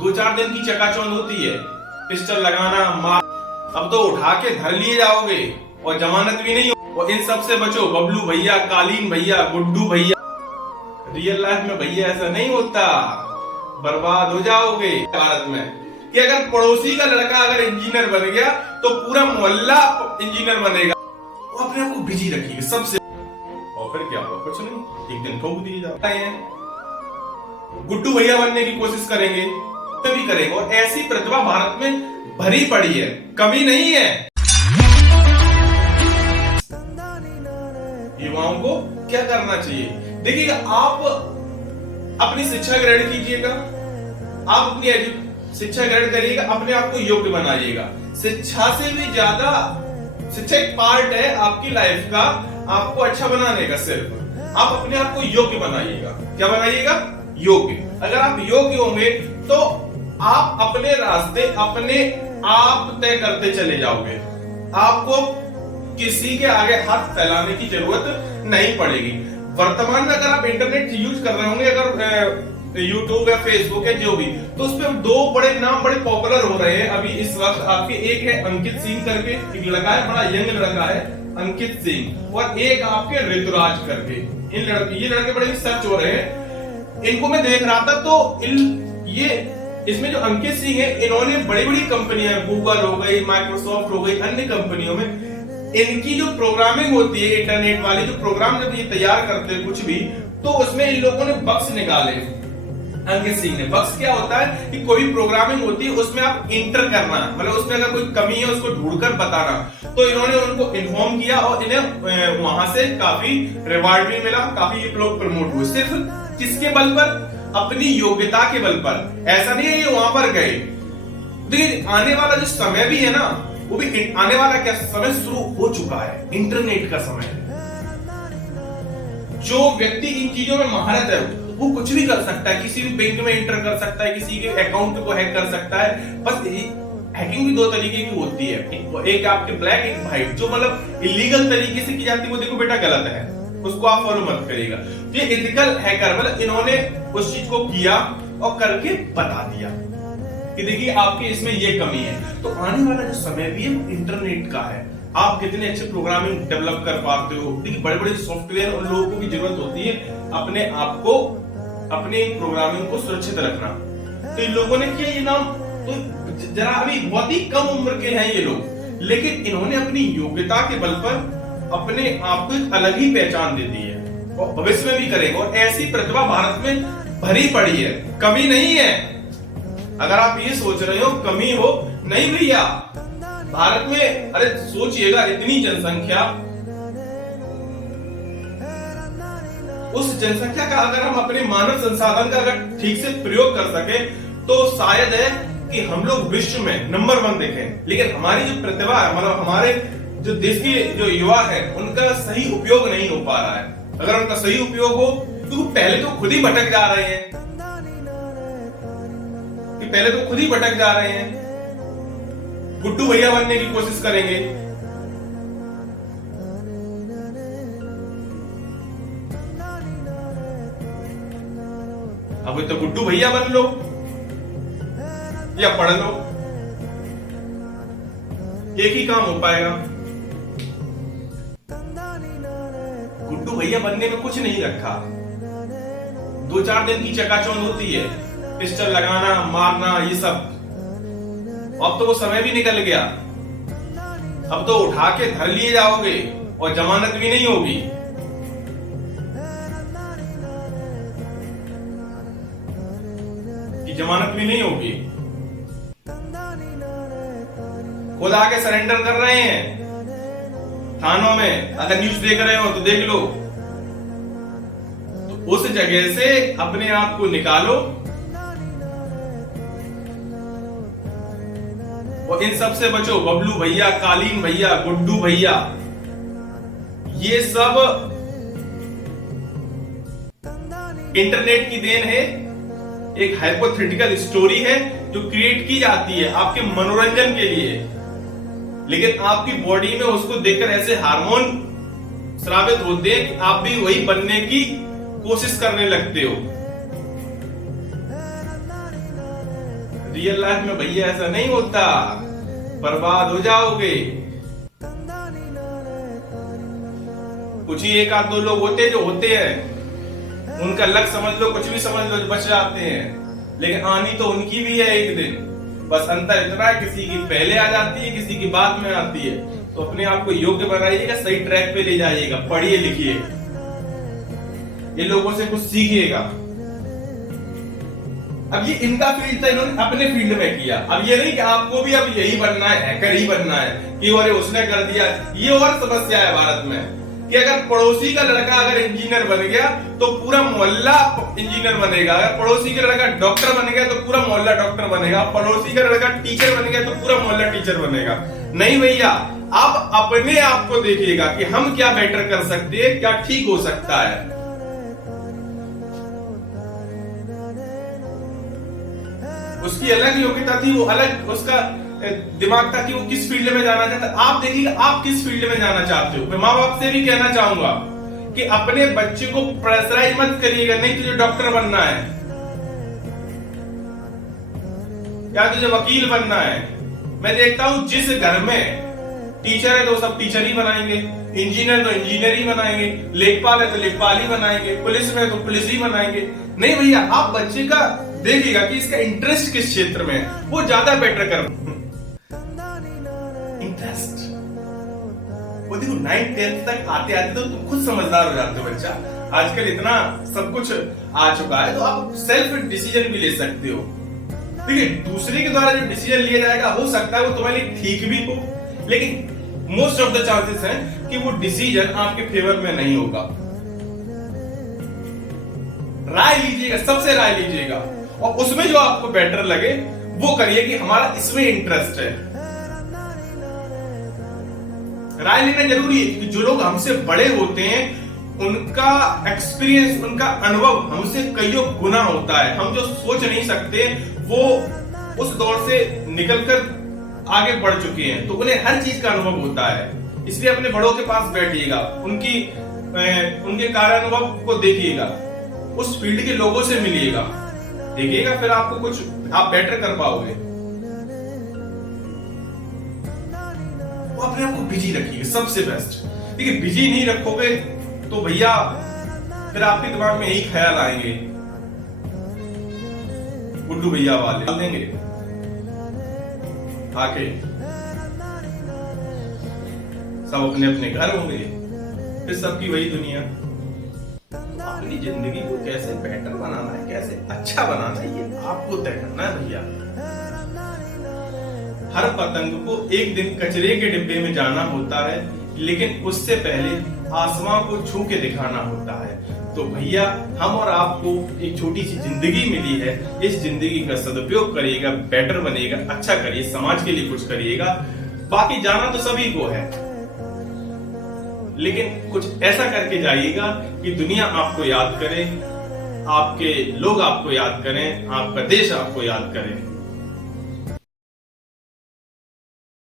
2-4 दिन की चकाचौंध होती है, पिस्टल लगाना, मार। अब तो उठा के धर लिए जाओगे और जमानत भी नहीं हो। और इन सब से बचो, बबलू भैया, कालीन भैया, गुड्डू भैया। रियल लाइफ में भैया ऐसा नहीं होता, बर्बाद हो जाओगे। भारत में कि अगर पड़ोसी का लड़का अगर इंजीनियर बन गया तो पूरा मोहल्ला इंजीनियर बनेगा। वो अपने आप को बिजी रखिए सबसे। और फिर क्या होगा? कुछ नहीं, एक दिन ठोक दिए जाते हैं। गुड्डू भैया बनने की कोशिश करेंगे, तभी करेंगे। और ऐसी प्रतिभा भारत में भरी पड़ी है, कमी नहीं है। युवाओं को क्या करना चाहिए? देखिएगा, आप अपनी शिक्षा ग्रहण कीजिएगा, आप अपनी शिक्षा ग्रहण करिएगा, अपने आप को योग्य बनाइएगा। शिक्षा से भी ज्यादा, शिक्षा एक पार्ट है आपकी लाइफ का, आपको अच्छा बनाने का। सिर्फ आप अपने आप को योग्य बनाइएगा। क्या बनाइएगा? योग्य। अगर आप योग्य होंगे तो आप अपने रास्ते अपने आप तय करते चले जाओगे। आपको किसी के आगे हाथ फैलाने की जरूरत नहीं पड़ेगी। वर्तमान में अगर आप इंटरनेट यूज कर रहे होंगे, अगर यूट्यूब या फेसबुक है जो भी, तो उस पर 2 बड़े नाम बड़े पॉपुलर हो रहे हैं अभी इस वक्त आपके। एक है अंकित सिंह करके, एक लड़का है, बड़ा यंग लड़का है अंकित सिंह, और एक आपके ऋतुराज करके। ये लड़के बड़े सर्च हो रहे हैं। इनको मैं देख रहा था तो इसमें जो अंकित सिंह है, इन्होंने बड़ी बड़ी कंपनियां, गूगल हो गई, माइक्रोसॉफ्ट हो गई, अन्य कंपनियों में इनकी जो प्रोग्रामिंग होती है, इंटरनेट वाली जो प्रोग्राम जब ये तैयार करते हैं कुछ भी, तो उसमें इन लोगों ने बग्स निकाले। अंकित सिंह ने बग्स क्या होता है कि कोई प्रोग्रामिंग होती है, उसमें आप इंटर करना, मतलब उसमें अगर कोई कमी है उसको ढूंढकर बताना। तो इन्होंने उनको इन्फॉर्म किया और इन्हें वहां से काफी रिवार्ड भी मिला, काफी ये लोग प्रमोट हुए। सिर्फ किसके बल पर? अपनी योग्यता के बल पर। ऐसा नहीं है ये वहां पर गए। देखिए, आने वाला जो समय भी है ना, वो भी आने वाला क्या समय शुरू हो चुका है, इंटरनेट का समय। जो व्यक्ति इन चीजों में महारत है वो कुछ भी कर सकता है, किसी भी बैंक में एंटर कर सकता है, किसी के अकाउंट को हैक कर सकता है। बस हैकिंग भी 2 तरीके की होती है, एक आपके ब्लैक, एक व्हाइट। जो मतलब इलीगल तरीके से की जाती है वो देखो बेटा गलत है, उसको आप फॉलो मत करिएगा। ये एथिकल हैकर, मतलब इन्होंने उस चीज को किया और करके बता दिया कि देखिए आपके इसमें ये कमी है। तो आने वाला जो समय भी है वो इंटरनेट का है। आप कितने अच्छे प्रोग्रामिंग डेवलप कर पाते हो। देखिए, बड़े बड़े सॉफ्टवेयर और लोगों को भी जरूरत होती है अपने आप को, अपने प्रोग्रामिंग को सुरक्षित रखना। तो इन लोगों ने किया ये नाम। तो जरा अभी बहुत ही कम उम्र के हैं ये लोग, लेकिन इन्होंने अपनी योग्यता के बल पर अपने आप को एक अलग ही पहचान दे दी है और भविष्य में भी करेंगे। और ऐसी प्रतिभा भारत में भरी पड़ी है, कमी नहीं है। अगर आप ये सोच रहे हो कमी हो, नहीं भैया, भारत में, अरे सोचिएगा, इतनी जनसंख्या, उस जनसंख्या का अगर हम अपने मानव संसाधन का अगर ठीक से प्रयोग कर सके तो शायद है कि हम लोग विश्व में नंबर 1 देखें। लेकिन हमारी जो प्रतिभा है, मतलब हमारे जो देश के जो युवा है, उनका सही उपयोग नहीं हो पा रहा है। अगर उनका सही उपयोग हो तो पहले तो खुद ही भटक जा रहे हैं, गुड्डू भैया बनने की कोशिश करेंगे। अब तो गुड्डू भैया बन लो या पढ़ लो, एक ही काम हो पाएगा। गुड्डू भैया बनने में कुछ नहीं रखा। 2-4 दिन की चकाचौंध होती है, पिस्टल लगाना, मारना, ये सब। अब तो वो समय भी निकल गया। अब तो उठा के धर लिए जाओगे और जमानत भी नहीं होगी। जमानत भी नहीं होगी। खुद आके सरेंडर कर रहे हैं थानों में। अगर न्यूज देख रहे हो तो देख लो। तो उस जगह से अपने आप को निकालो और इन सब से बचो। बबलू भैया, कालीन भैया, गुड्डू भैया, ये सब इंटरनेट की देन है। एक हाइपोथेटिकल स्टोरी है जो क्रिएट की जाती है आपके मनोरंजन के लिए, लेकिन आपकी बॉडी में उसको देखकर ऐसे हार्मोन स्रावित होते हैं कि आप भी वही बनने की कोशिश करने लगते हो। रियल लाइफ में भैया ऐसा नहीं होता, बर्बाद हो जाओगे। कुछ ही एक आध दो लोग होते जो होते हैं, उनका लक समझ लो, कुछ भी समझ लो, जो बच जाते हैं। लेकिन आनी तो उनकी भी है एक दिन। बस अंतर इतना है, किसी की पहले आ जाती है, किसी की बाद में आती है। तो अपने आप को योग्य बनाइएगा, सही ट्रैक पे ले जाइएगा, पढ़िए लिखिए, ये लोगों से कुछ सीखिएगा। अब ये इनका फील्ड था, इन्होंने अपने फील्ड में किया। अब ये नहीं कि आपको भी अब यही बनना है, हैकर ही बनना है कि अरे उसने कर दिया। ये और समस्या है भारत में कि अगर पड़ोसी का लड़का अगर इंजीनियर बन गया तो पूरा मोहल्ला इंजीनियर बनेगा, अगर पड़ोसी का लड़का डॉक्टर बन गया तो पूरा मोहल्ला डॉक्टर बनेगा, पड़ोसी का लड़का टीचर बन गया तो पूरा मोहल्ला टीचर बनेगा। नहीं भैया, आप अपने आप को देखिएगा कि हम क्या बेटर कर सकते हैं, क्या ठीक हो सकता है। उसकी अलग योग्यता थी, वो अलग उसका दिमाग था कि वो किस फील्ड में जाना चाहता है। आप देखिएगा आप किस फील्ड में जाना चाहते हो। मैं माँ बाप से भी कहना चाहूंगा कि अपने बच्चे को प्रेशराइज मत करिएगा, नहीं तुझे डॉक्टर बनना है या तुझे वकील बनना है। मैं देखता हूं जिस घर में टीचर है तो सब टीचर ही बनाएंगे, इंजीनियर तो इंजीनियर ही बनाएंगे, लेखपाल है तो लेखपाल ही बनाएंगे, पुलिस में तो पुलिस ही बनाएंगे। नहीं भैया, आप बच्चे का देखिएगा कि इसका इंटरेस्ट किस क्षेत्र में है, वो ज्यादा बेटर कर। इंटरेस्ट वो देखो 9th-10th तक आते आते तो तुम खुद समझदार हो जाते हो बच्चा। आजकल इतना सब कुछ आ चुका है तो आप सेल्फ डिसीजन भी ले सकते हो। देखिए, दूसरे के द्वारा जो डिसीजन लिया जाएगा हो सकता है वो तुम्हारे लिए ठीक भी हो, लेकिन मोस्ट ऑफ द चांसेस हैं कि वो डिसीजन आपके फेवर में नहीं होगा। राय लीजिएगा, सबसे राय लीजिएगा और उसमें जो आपको बेटर लगे वो करिए कि हमारा इसमें इंटरेस्ट है। राय लेना जरूरी है क्योंकि जो लोग हमसे बड़े होते हैं उनका एक्सपीरियंस, उनका अनुभव हमसे कईयों गुना होता है। हम जो सोच नहीं सकते वो उस दौर से निकलकर आगे बढ़ चुके हैं, तो उन्हें हर चीज का अनुभव होता है। इसलिए अपने बड़ों के पास बैठिएगा, उनके कार्य अनुभव को देखिएगा, उस फील्ड के लोगों से मिलिएगा, देखिएगा फिर आपको कुछ आप बेटर कर पाओगे। वो अपने आप को बिजी रखिएगा, सबसे बेस्ट। देखिए, बिजी नहीं रखोगे तो भैया फिर आपके दिमाग में यही ख्याल आएंगे, गुड्डू भैया वाले डाल देंगे आके, सब अपने अपने घर होंगे, फिर सबकी वही दुनिया। अपनी जिंदगी को कैसे बेटर बनाना है, कैसे अच्छा बनाना है, ये आपको तय करना है भैया। हर पतंग को एक दिन कचरे के डिब्बे में जाना होता है, लेकिन उससे पहले आसमां को छू के दिखाना होता है। तो भैया, हम और आपको एक छोटी सी जिंदगी मिली है, इस जिंदगी का सदुपयोग करिएगा, बेटर बनिएगा, अच्छा करिए, समाज के लिए कुछ करिएगा। बाकी जाना तो सभी को है, लेकिन कुछ ऐसा करके जाइएगा कि दुनिया आपको याद करे, आपके लोग आपको याद करें, आपका देश आपको याद करे।